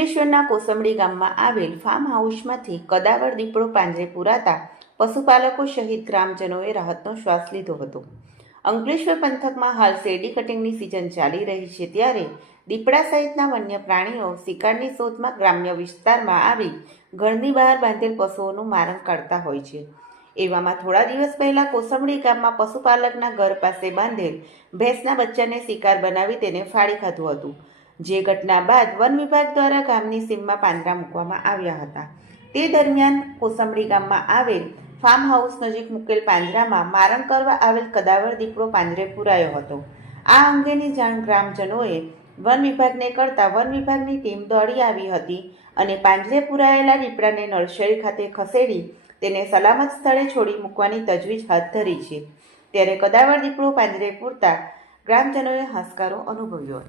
અંકલેશ્વરના કોસંબડી ગામમાં આવેલ ફાર્મ હાઉસમાંથી કદાવર દીપડો પાંજરે પુરાતા પશુપાલકો સહિત ગ્રામજનોએ રાહતનો શ્વાસ લીધો હતો. અંકલેશ્વર પંથકમાં હાલ શેરડી કટિંગની સિઝન ચાલી રહી છે, ત્યારે દીપડા સહિતના વન્ય પ્રાણીઓ શિકારની શોધમાં ગ્રામ્ય વિસ્તારમાં આવી ઘરની બહાર બાંધેલ પશુઓનું મારણ કાઢતા હોય છે. એવામાં થોડા દિવસ પહેલા કોસંબડી ગામમાં પશુપાલકના ઘર પાસે બાંધેલ ભેંસના બચ્ચાને શિકાર બનાવી તેને ફાડી ખાધું હતું. જે ઘટના બાદ વન વિભાગ દ્વારા ગામની સીમમાં પાંજરા મૂકવામાં આવ્યા હતા. તે દરમિયાન કોસંબડી ગામમાં આવેલ ફાર્મ હાઉસ નજીક મૂકેલ પાંજરામાં મારણ કરવા આવેલ કદાવર દીપડો પાંજરે પુરાયો હતો. આ અંગેની જાણ ગ્રામજનોએ વન વિભાગને કરતા વન વિભાગની ટીમ દોડી આવી હતી અને પાંજરે પુરાયેલા દીપડાને નર્સરી ખાતે ખસેડી તેને સલામત સ્થળે છોડી મૂકવાની તજવીજ હાથ ધરી છે. ત્યારે કદાવર દીપડો પાંજરે પૂરતા ગ્રામજનોએ હાશકારો અનુભવ્યો હતો.